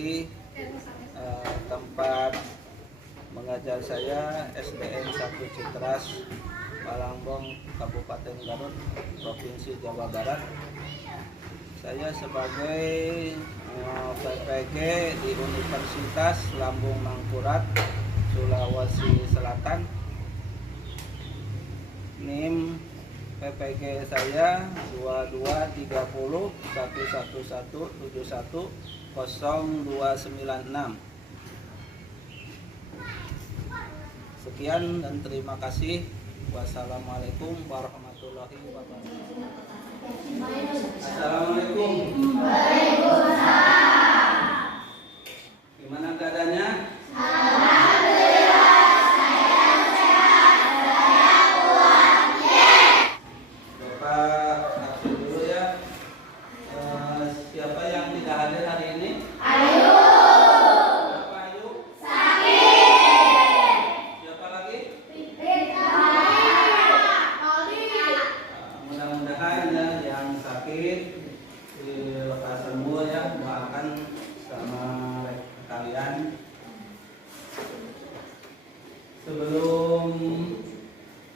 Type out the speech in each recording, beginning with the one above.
di tempat mengajar saya SDN 1 Citras, Palangbong, Kabupaten Garut, Provinsi Jawa Barat. Saya sebagai PPG di Universitas Lambung Mangkurat, Sulawesi Selatan. NIM PPG saya 223011171029. Sekian dan terima kasih. Wassalamualaikum warahmatullahi wabarakatuh. Assalamualaikum. Waalaikumsalam. Gimana keadaannya? Alhamdulillah, saya sehat, saya kuat. Bapak absen dulu ya. Siapa yang tidak hadir hari ini? Ayu. Siapa Ayu? Sakit. Siapa lagi? Mudah-mudahan ya yang sakit lekas sembuh ya. Doakan sama kalian. Sebelum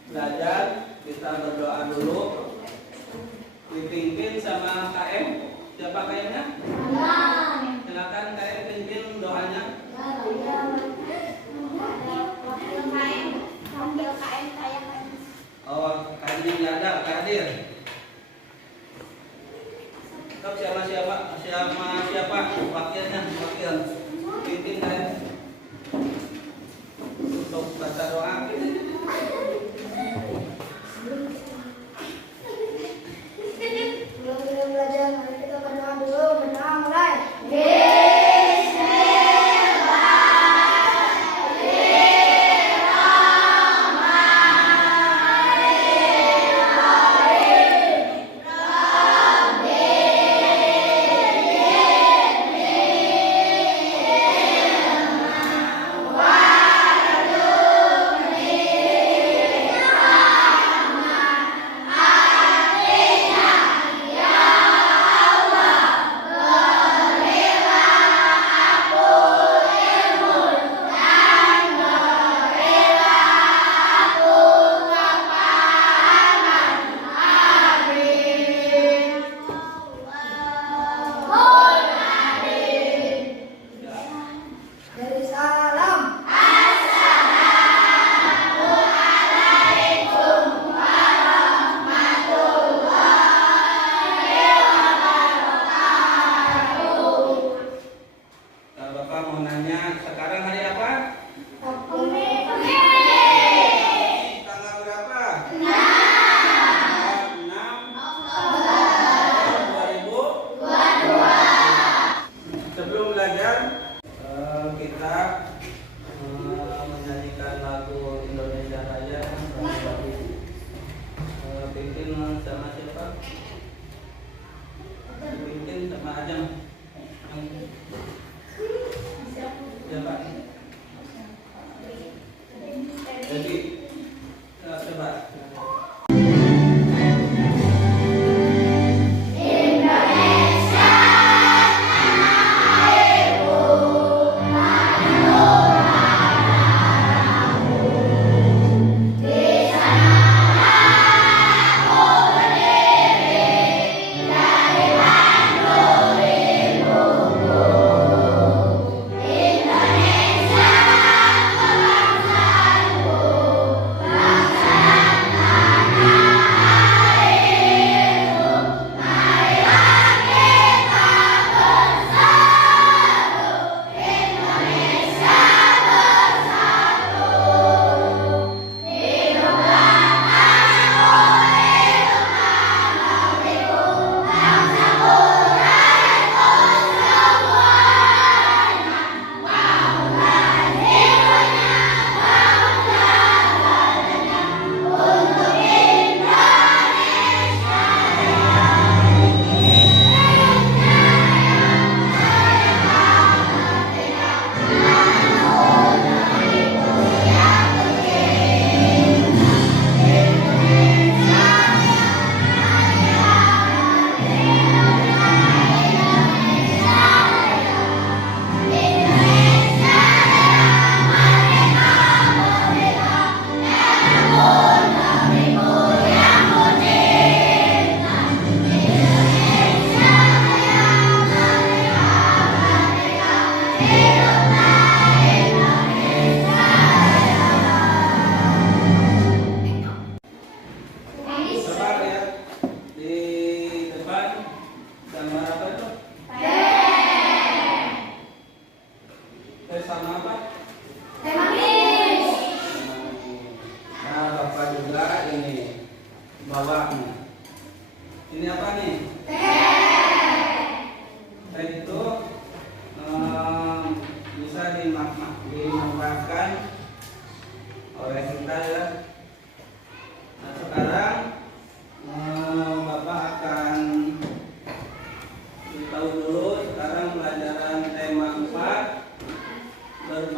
belajar kita berdoa dulu. Dipimpin sama KM. Siapa KM-nya? Silakan KM pimpin doanya. Oh, KM nggak ada, nggak hadir. Tetap siapa wakilnya, wakil pimpin KM untuk baca doa. Sebelum belajar, mari kita berdoa dulu. Berdoa mulai. Dari salam. Bapak mau nanya, sekarang hari apa? Tanggal berapa? 6 2022. Sebelum belajar kita menyanyikan lagu Indonesia Raya. Pimpin sama siapa? Pimpin sama Ajeng. Siapa? Jadi coba. Dari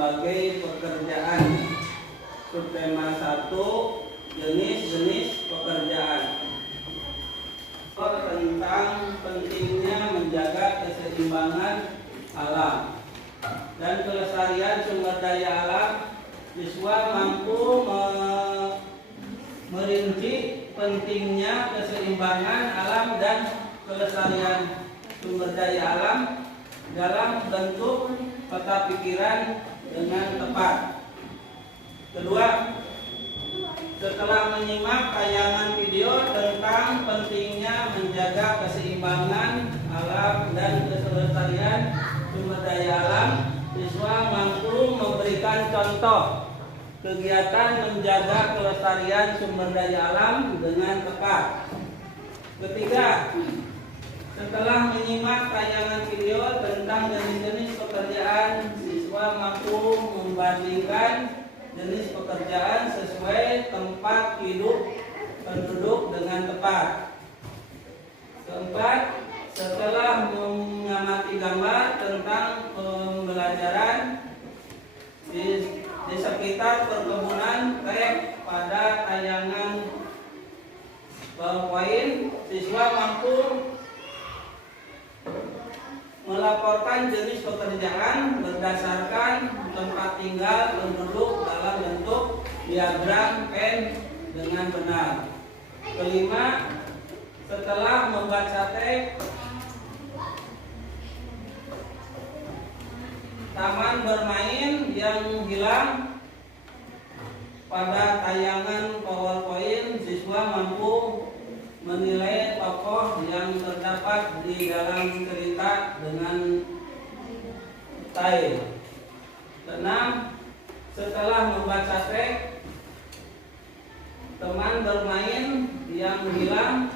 berbagai pekerjaan. Subtema 1, jenis-jenis pekerjaan. Tentang pentingnya menjaga keseimbangan alam dan kelestarian sumber daya alam, siswa mampu merinci pentingnya keseimbangan alam dan kelestarian sumber daya alam dalam bentuk peta pikiran dengan tepat. Kedua, setelah menyimak tayangan video tentang pentingnya menjaga keseimbangan alam dan kelestarian sumber daya alam, siswa mampu memberikan contoh kegiatan menjaga kelestarian sumber daya alam dengan tepat. Ketiga, setelah menyimak tayangan video tentang jenis-jenis pekerjaan, siswa mampu membandingkan jenis pekerjaan sesuai tempat hidup penduduk dengan tepat. Keempat, setelah mengamati gambar tentang pembelajaran di sekitar perkebunan teh pada tayangan PowerPoint, siswa mampu melaporkan jenis pekerjaan berdasarkan tempat tinggal penduduk dalam bentuk diagram Venn dengan benar. Kelima, setelah membaca teks taman bermain yang hilang pada tayangan PowerPoint, siswa mampu menilai tokoh yang terdapat di dalam cerita dengan detail. Keenam, setelah membaca teks teman bermain yang hilang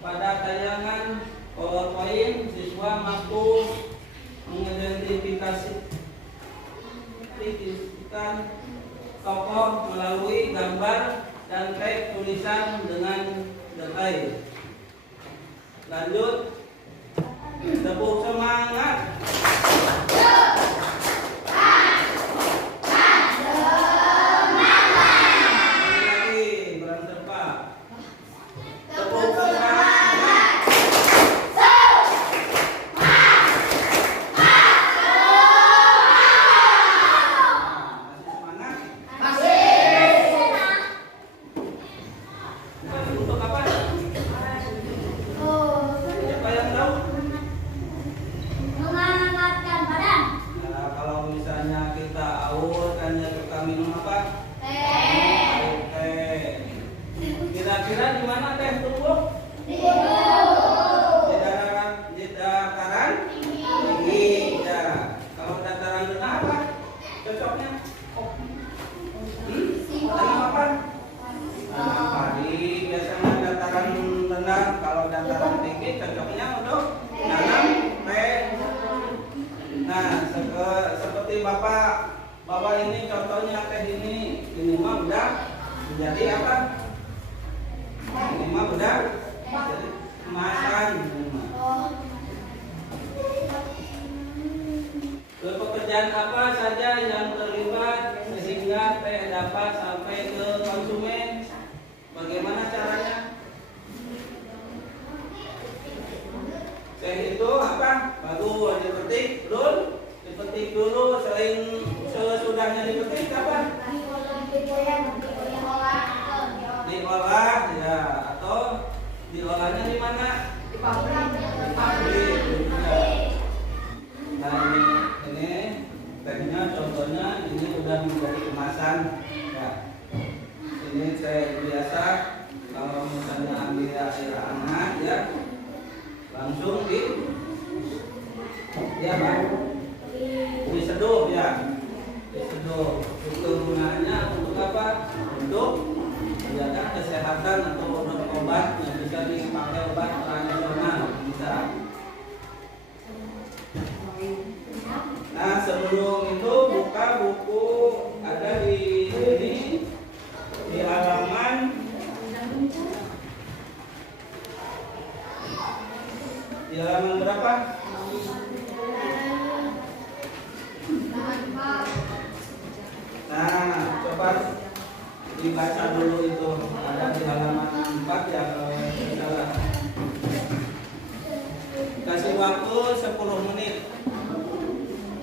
pada tayangan PowerPoint, siswa mampu mengidentifikasikan tokoh melalui gambar dan teks tulisan dengan detail. Lanjut, tepuk semangat. Lagi berserpa. Tepuk semangat. Untuk apa? Siapa yang tahu? Menghangatkan badan. Nah, kalau misalnya kita haus kan ya kita minum apa? Teh. Kira-kira di mana teh tumbuh? Di dataran tinggi. Ya. Kalau dataran rendah apa? Cocoknya? Tanam apa? Tanam padi. Biasanya dataran rendah. Kalau dataran tinggi cocoknya untuk nanam teh. Nah, seperti bapak ini contohnya teh ini mah udah menjadi apa? Ini mah udah jadi kemasan. Pekerjaan apa saja yang terlibat sehingga teh dapat sampai ke konsumen? Bagaimana caranya? Teh itu apa? Baru dipetik, belum? Dipetik dulu, sesudahnya dipetik apa? Diolah ya, atau diolahnya di mana? Di pabrik. Nah ini tehnya contohnya ini udah menjadi kemasan. Ya. Ini teh biasa kalau misalnya ambil air hangat ya langsung diseduh ya, diseduh. Itu gunanya untuk apa? Untuk menjaga kesehatan atau obat yang bisa dipakai obat tradisional bisa. Nah sebelum itu buka buku ada di sini dibaca dulu itu ada di halaman 4 ya kalau tidak salah. Kasih waktu 10 menit.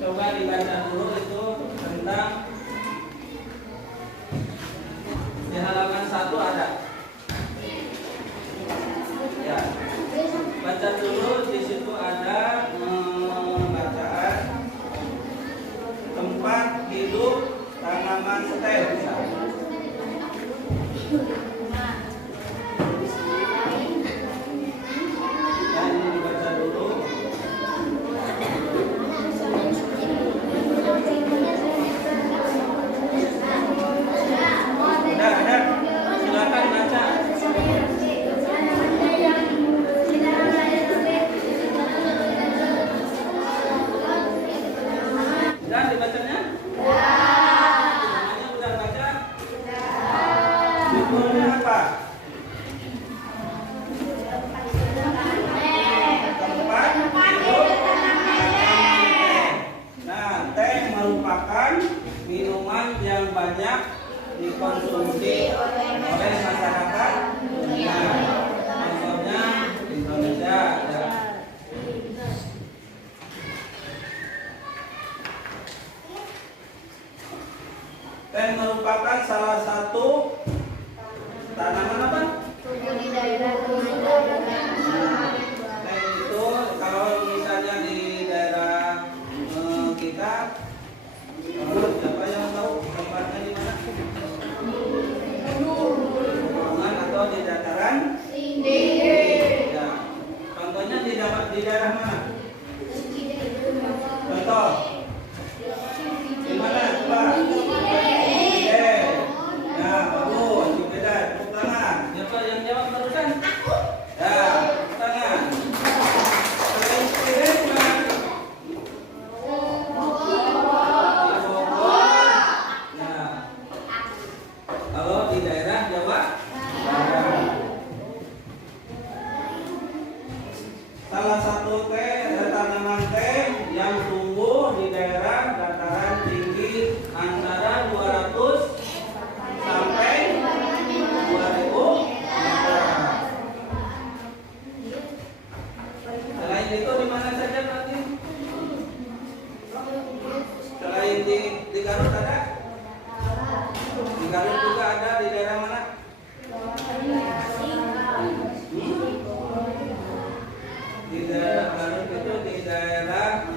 Coba dibaca dulu itu tentang di halaman 1 ada. Ya. Baca dulu, di situ ada bacaan tempat hidup tanaman stem. Dan dibaca dulu. Ada. Silakan baca. Udah dibacanya? Namanya udah baca? Judulnya apa? Tempat hidup tanaman teh. Nah, teh merupakan minuman yang banyak dikonsumsi oleh masyarakat dunia. Contohnya Indonesia. Ya. Teh merupakan salah satu tanaman apa? Teh itu kalau misalnya di daerah kita, siapa yang tahu tempatnya di mana? Pegunungan atau di dataran tinggi. Ya. Contohnya di daerah mana? Contoh. Di mana coba? Nah, bagus. Beda. Tepuk tangan. Siapa yang jawab barusan? Ya, tepuk tangan. Kalau di daerah Jawa Barat. Salah satu tanaman teh yang tumbuh di daerah dataran tinggi antara 200 sampai 2000 meter. Selain itu di mana saja nanti? Selain di Garut ada? Di Garut juga ada, di daerah mana? Di daerah Garut itu di daerah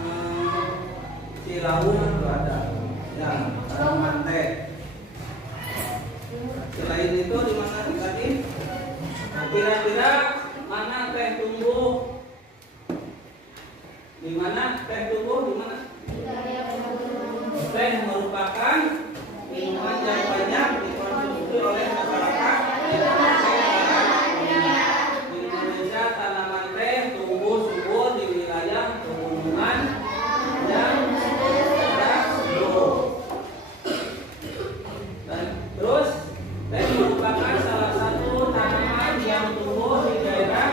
Cilawu itu ada. Ya, tanaman teh. Selain itu di mana tadi? Kira-kira mana teh tumbuh? Di mana teh tumbuh? Di mana? Teh merupakan minuman yang banyak dikonsumsi oleh masyarakat di Indonesia. Tanaman teh tumbuh subur di wilayah pegunungan yang rendah suhu. Dan terus teh merupakan salah satu tanaman yang tumbuh di daerah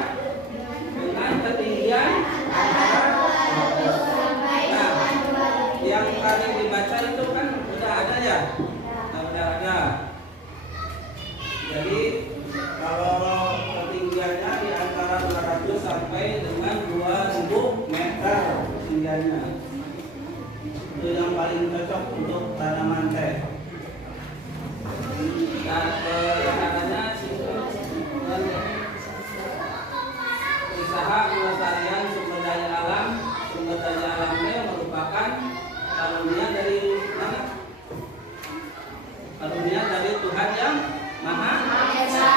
dengan ketinggian antara yang tadi dibaca itu kan udah ada ya, udah ada. Jadi kalau ketinggiannya di antara 200 sampai dengan 2000 meter ketinggiannya, itu yang paling cocok untuk tanaman teh. Dan katanya usaha pelestarian sumber daya alam teh merupakan karunia dari mana? Karunia dari Tuhan yang Maha Esa.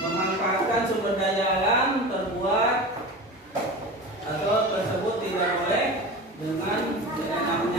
Memanfaatkan sumber daya alam terbuat atau tersebut tidak boleh dengan namanya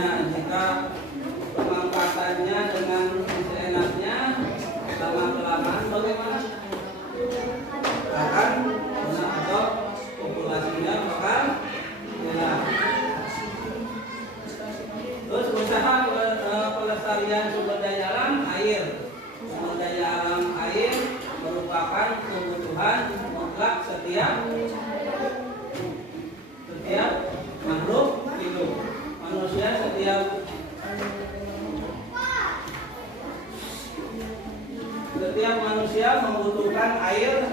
dibutuhkan air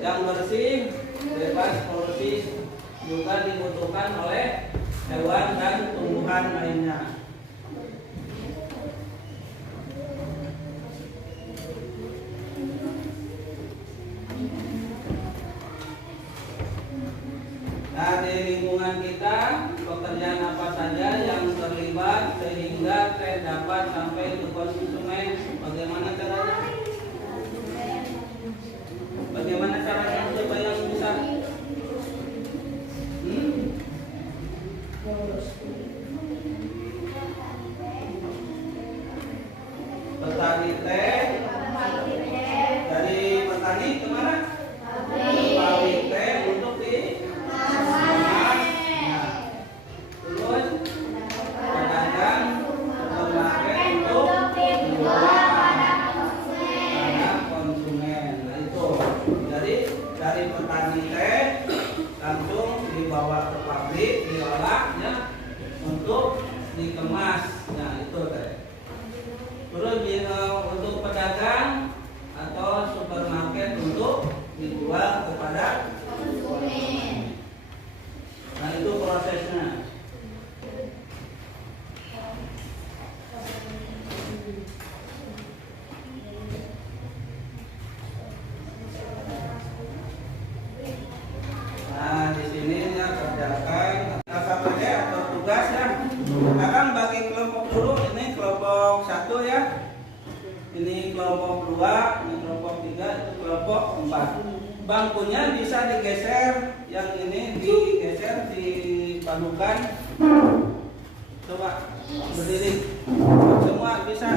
yang bersih, bebas polusi juga dibutuhkan oleh hewan dan tumbuhan lainnya. Nah, di lingkungan kita pekerjaan apa saja yang terlibat sehingga teh dapat sampai ke konsumen, bagaimana caranya? Bagaimana caranya supaya bisa? Petani teh dari petani kemana? Pabrik teh untuk dikemas. Nah, terus pedagang supermarket untuk dijual pada konsumen. Nah, itu dari petani teh langsung dibawa ke pabrik, diolahnya untuk dikemas. Nah, itu teh. Terus untuk pedagang atau supermarket untuk dijual kepada konsumen. Nah, itu prosesnya. Nah, di sini ya kerjakan apa saja atau tugas ya. Akan bagi kelompok dulu, ini kelompok 1 ya. Ini kelompok 2, ini kelompok 3, itu kelompok 4. Bangkunya bisa digeser, yang ini digeser, dipadukan. Coba berdiri. Semua bisa.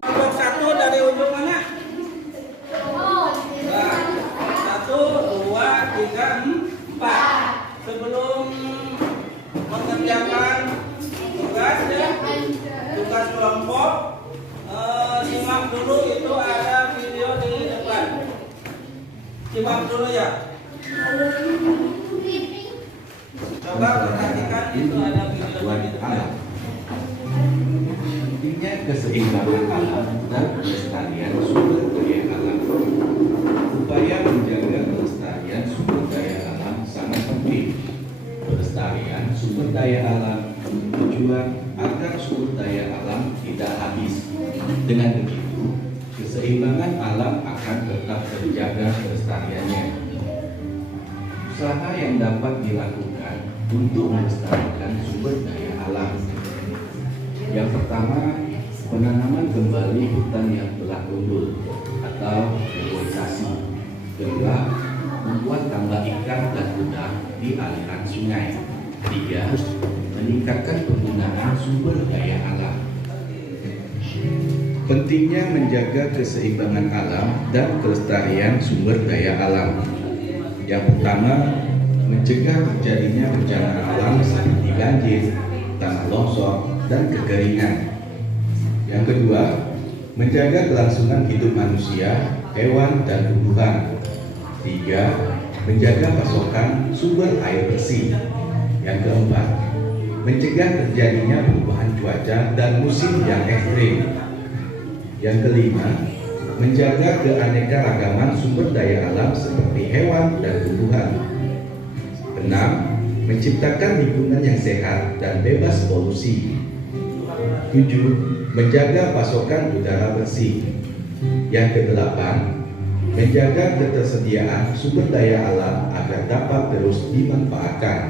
Kelompok 1 dari ujung mana? 1, 2, 3, 4. Sebelum mengerjakan tugas ya, tugas kelompok, simak dulu, itu ada video di depan. Simak dulu ya. Coba perhatikan, itu ada video di depan. Pentingnya keseimbangan alam dan kelestarian sumber daya alam. Upaya menjaga kelestarian sumber daya alam sangat penting. Pelestarian sumber daya alam bertujuan agar sumber daya alam tidak habis. Dengan begitu, keseimbangan alam akan tetap terjaga kelestariannya. Usaha yang dapat dilakukan untuk melestarikan sumber daya alam. Yang pertama, penanaman kembali hutan yang telah gundul atau reboisasi. Kedua, membuat tambak ikan dan udang di aliran sungai. 3, meningkatkan penggunaan sumber daya alam. Pentingnya menjaga keseimbangan alam dan kelestarian sumber daya alam. Yang pertama, mencegah terjadinya bencana alam seperti banjir, tanah longsor, dan kekeringan. Yang kedua, menjaga kelangsungan hidup manusia, hewan, dan tumbuhan. 3, menjaga pasokan sumber air bersih. Yang keempat, mencegah terjadinya perubahan cuaca dan musim yang ekstrim. Yang kelima, menjaga keanekaragaman sumber daya alam seperti hewan dan tumbuhan. 6, menciptakan lingkungan yang sehat dan bebas polusi. 7, menjaga pasokan udara bersih. Yang kedelapan, menjaga ketersediaan sumber daya alam agar dapat terus dimanfaatkan.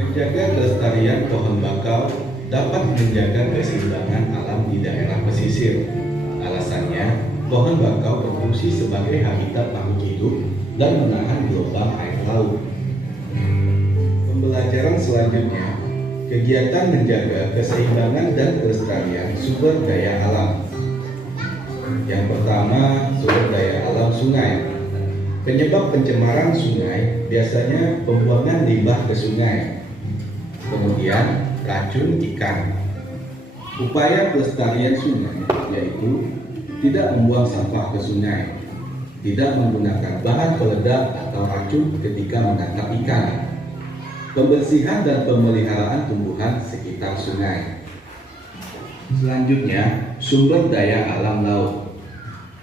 Menjaga kelestarian pohon bakau dapat menjaga keseimbangan alam di daerah pesisir. Alasannya, pohon bakau berfungsi sebagai habitat makhluk hidup dan menahan gelombang air laut. Pembelajaran selanjutnya, kegiatan menjaga keseimbangan dan kelestarian sumber daya alam. Yang pertama, sumber daya alam sungai. Penyebab pencemaran sungai biasanya pembuangan limbah ke sungai, kemudian racun ikan. Upaya pelestarian sungai yaitu tidak membuang sampah ke sungai, tidak menggunakan bahan peledak atau racun ketika menangkap ikan, pembersihan dan pemeliharaan tumbuhan sekitar sungai. Selanjutnya, sumber daya alam laut.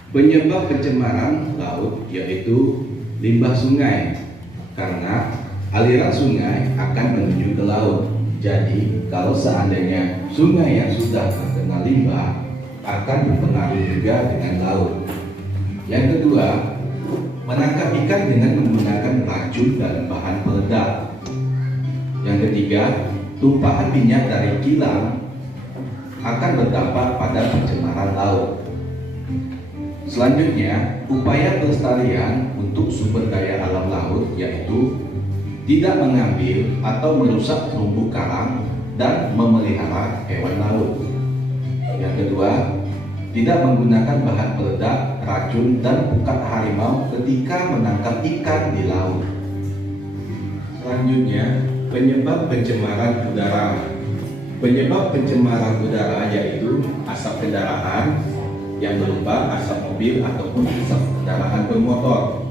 Penyebab pencemaran laut yaitu limbah sungai, karena aliran sungai akan menuju ke laut. Jadi, kalau seandainya sungai yang sudah terkena limbah akan berpengaruh juga dengan laut. Yang kedua, menangkap ikan dengan menggunakan racun dan bahan peledak. Yang ketiga, tumpahan minyak dari kilang akan berdampak pada pencemaran laut. Selanjutnya, upaya pelestarian untuk sumber daya alam laut yaitu tidak mengambil atau merusak terumbu karang dan memelihara hewan laut. Yang kedua, tidak menggunakan bahan peledak, racun, dan pukat harimau ketika menangkap ikan di laut. Selanjutnya, penyebab pencemaran udara. Penyebab pencemaran udara yaitu asap kendaraan yang berupa asap mobil ataupun asap kendaraan bermotor.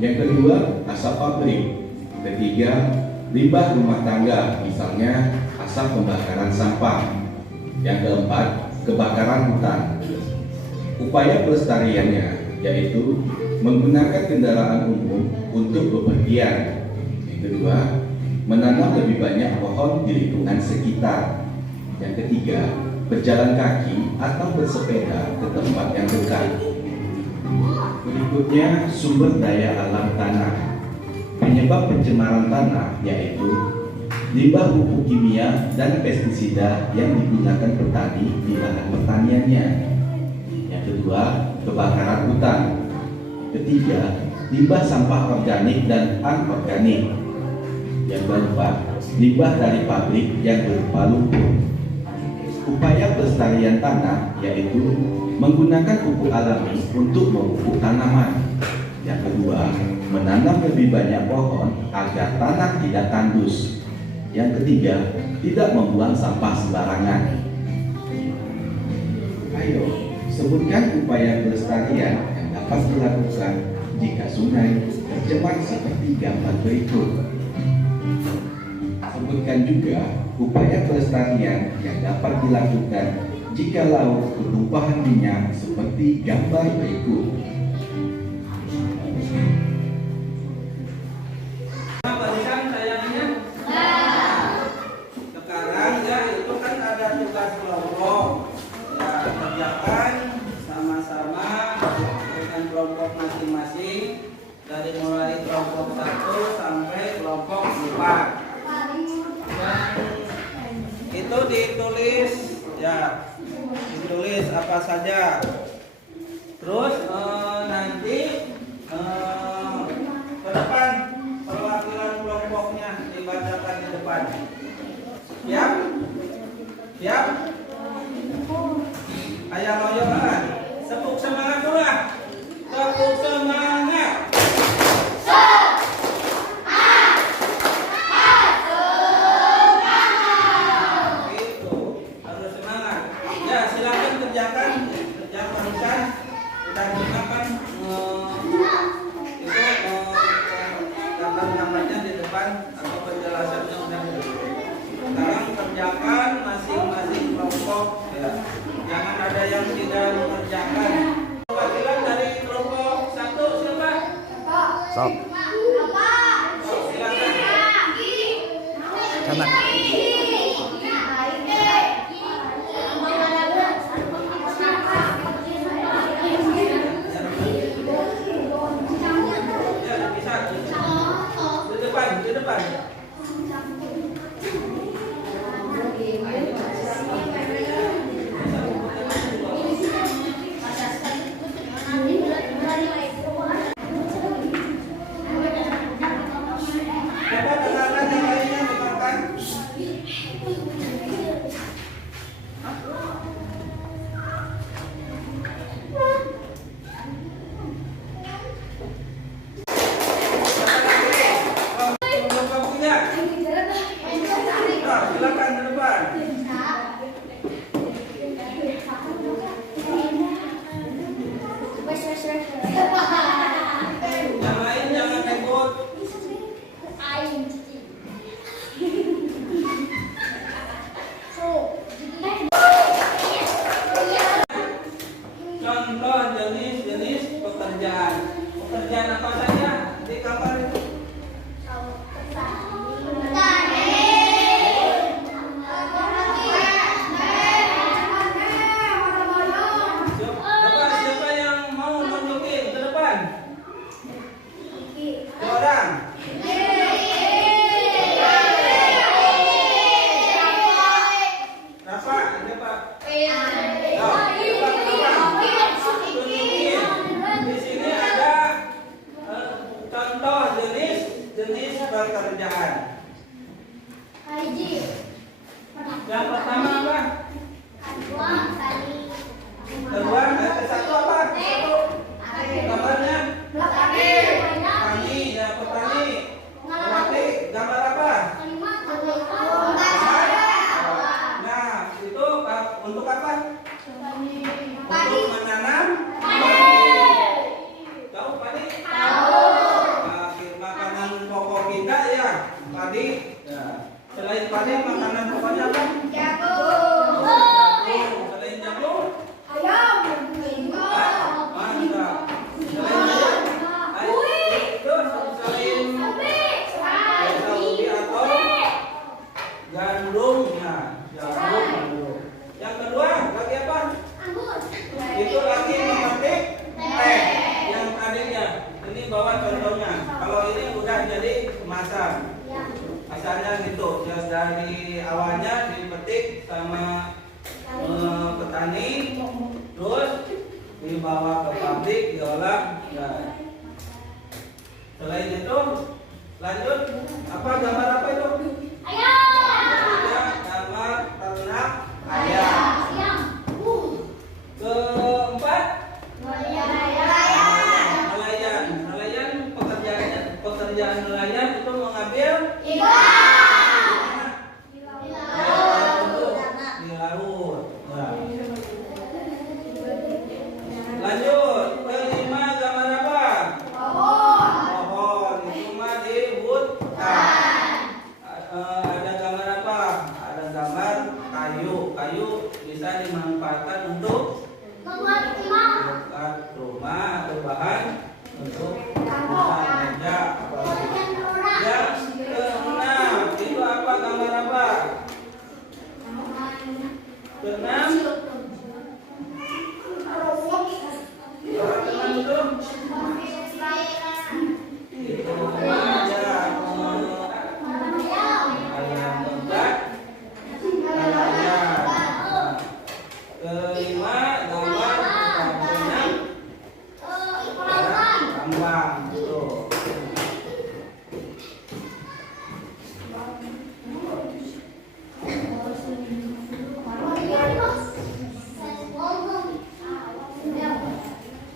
Yang kedua, asap pabrik. Ketiga, limbah rumah tangga, misalnya asap pembakaran sampah. Yang keempat, kebakaran hutan. Upaya pelestariannya yaitu menggunakan kendaraan umum untuk bepergian. Yang kedua, menanam lebih banyak pohon di lingkungan sekitar. Yang ketiga, berjalan kaki atau bersepeda ke tempat yang dekat. Berikutnya, sumber daya alam tanah. Penyebab pencemaran tanah yaitu limbah pupuk kimia dan pestisida yang digunakan petani di lahan pertaniannya. Yang kedua, kebakaran hutan. Ketiga, limbah sampah organik dan anorganik. Yang keempat, limbah dari pabrik yang berupa lumpur. Upaya pelestarian tanah yaitu menggunakan pupuk alami untuk memupuk tanaman. Yang kedua, menanam lebih banyak pohon agar tanah tidak tandus. Yang ketiga, tidak membuang sampah sembarangan. Ayo, sebutkan upaya pelestarian yang dapat dilakukan jika sungai tercemar seperti gambar berikut. Sebutkan juga upaya pelestarian yang dapat dilakukan jika laut bertumpahan minyak seperti gambar berikut. Balikan sayangnya. Sekarang ya itu kan ada tugas kelompok. Ya, kerjakan sama-sama dengan kelompok masing-masing dari mulai kelompok 1 sampai kelompok 4. Itu ditulis ya, ditulis apa saja. Terus nanti ke depan perwakilan kelompoknya dibacakan di depan. Siap? Siap? Ayo loyongan. Tepuk semangat dulu lah. Tepuk semangat. Itu harus semangat. Ya silakan kerjakan tulisan. Udah gunakan gambar-gambarnya di depan atau penjelasannya udah. Sekarang kerjakan masing-masing kelompok ya. Jangan ada yang tidak mengerjakan. Perwakilan dari kelompok 1 siapa? Sok. Oh, silakan. Sama. Ya, bisa. Di depan, di depan. Coba dengarkan yang lainnya, dengarkan. pekerjaan. Pekerjaan apa saja di kapal itu? Coba siapa yang mau nunjukin ke depan? Seorang. Rafa, ada Pak. Di sini ada contoh jenis pekerjaan. Yang pertama apa? Kedua, satu apa? Satu. Gambarnya? Petani, ya petani. Berarti gambar apa? Nah, itu untuk apa? Untuk menanam. Tahu padi? Makanan pokok kita ya, padi. Ya. Selain padi, makanan pokoknya apa? Jagung. Selain jagung? Mantap. Selain ubi atau gandum, ya, gandum. Yang kedua lagi apa? Itu lagi memetik teh yang tadinya. Ini bawa contohnya. Kalau ini udah jadi kemasan. Asalnya gitu. Ya dari awalnya dipetik sama petani, terus dibawa ke pabrik diolah. Ya. Selain itu, lanjut apa gambar apa itu? Gambar ternak ayam. Keempat, pekerjaan nelayan itu mengambil di laut. Nah. Lanjut, kelima gambar apa? Pohon. Itu mah di hutan. Ada gambar apa? Ada gambar kayu. Kayu bisa dimanfaatkan untuk membuat rumah atau bahan untuk meja. Yang keenam, itu apa gambar apa? Keenam, itu meja. Ayam bebat, ayam. Kelima gambar keenam, tambang. Tuh.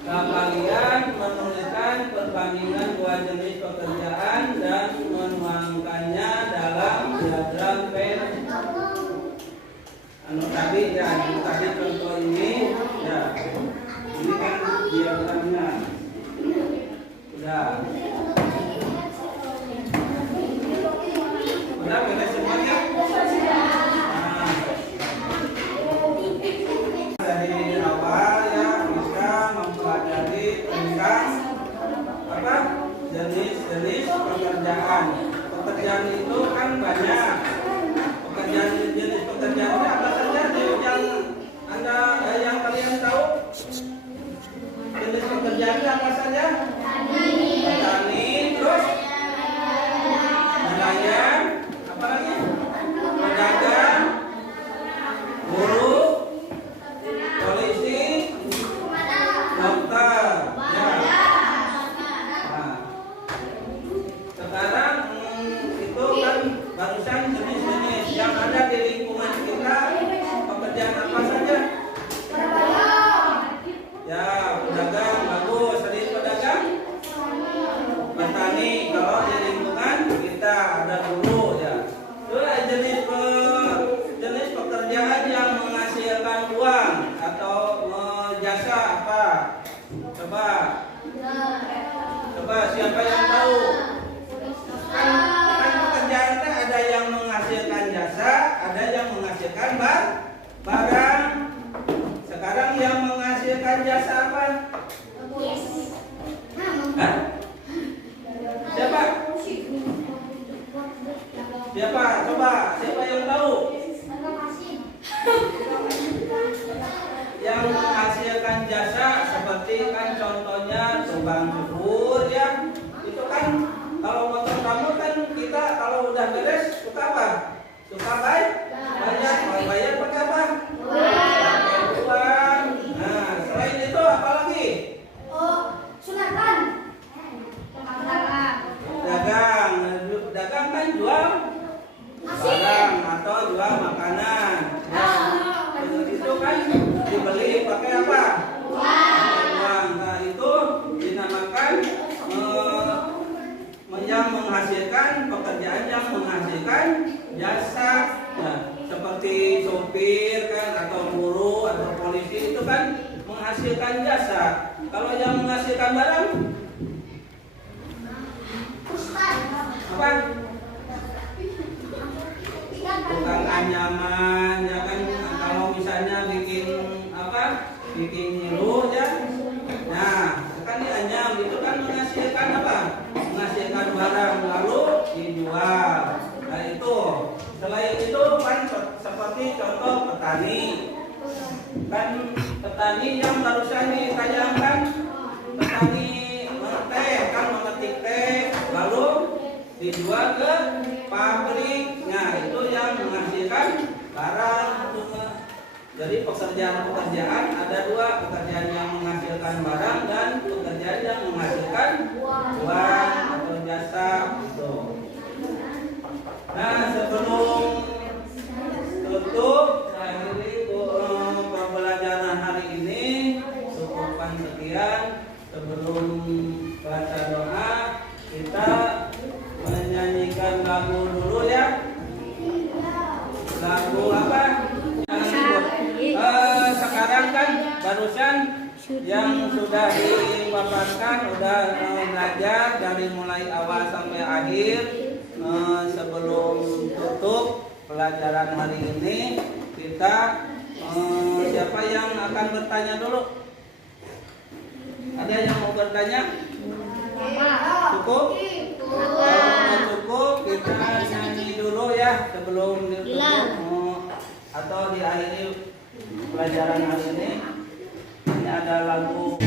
Kalian menuliskan perbandingan dua jenis pekerjaan dan menuangkannya dalam diagram pen. Tadi ya, tadi contoh ini ya. Ini kan diagramnya. Udah. Udah beres semuanya? Nah. Dari awal ya bisa mempelajari tentang apa? Jenis-jenis pekerjaan. Pekerjaan itu kan banyak. Jenis pekerjaan apa saja yang Anda yang kalian tahu? Jenis pekerjaan apa saja? Petani, terus nelayan, apa lagi? Pedagang, guru, polisi, dokter. Ya. Nah, sekarang itu kan barusan jenis-jenis yang ada di lingkungan kita. Pekerjaan apa saja? Ya, pedagang bagus. Selain pedagang, petani. Kalau di lingkungan kita ada guru ya. Itu jenis pekerjaan yang menghasilkan uang atau jasa apa? Coba siapa yang tahu? Kan pekerjaan itu ada yang menghasilkan jasa, ada yang menghasilkan barang. Sekarang yang menghasilkan jasa apa? timbang cukur ya. Itu kan kalau motor kamu kan kita kalau udah beres suka apa? Suka bayar. Bayar pakai apa? Pakai uang. Nah, selain itu apa lagi? Sunatan. Dagang. Dagang kan jual barang atau jual makanan. Nah, itu kan dibeli pakai apa? Uang. Nah, itu dinamakan yang menghasilkan pekerjaan yang menghasilkan jasa. Nah, seperti sopir kan atau guru atau polisi itu kan menghasilkan jasa. Kalau yang menghasilkan barang apa? Tukang anyaman ya kan, kalau misalnya bikin apa? Bikin nyilu ya. Nah, kan dianyam itu kan menghasilkan apa? Menghasilkan barang lalu dijual. Nah itu. Selain itu kan seperti contoh petani. Kan petani yang barusan ditayangkan, petani teh kan memetik teh lalu dijual ke pabrik. Nah itu yang menghasilkan barang. Jadi pekerjaan ada dua, pekerjaan yang menghasilkan barang dan pekerjaan yang menghasilkan uang atau jasa itu. Nah sebelum tutup, akhiri pembelajaran hari ini cukupkan sekian. Sebelum baca doa kita menyanyikan lagu dulu ya. Lagu apa? Sekarang kan barusan yang sudah dipaparkan udah belajar dari mulai awal sampai akhir. Sebelum tutup pelajaran hari ini kita siapa yang akan bertanya dulu? Ada yang mau bertanya? Cukup? Kalau cukup kita nyanyi dulu ya sebelum ditutup atau diakhiri pelajaran hari ini. Ini ada lagu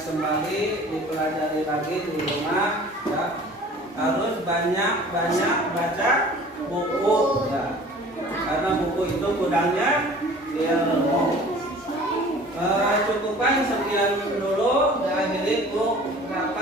diingat kembali, dipelajari lagi di rumah ya. Harus banyak-banyak baca buku ya. Karena buku itu gudangnya ilmu. Cukupkan sekian dulu, diakhiri beberapa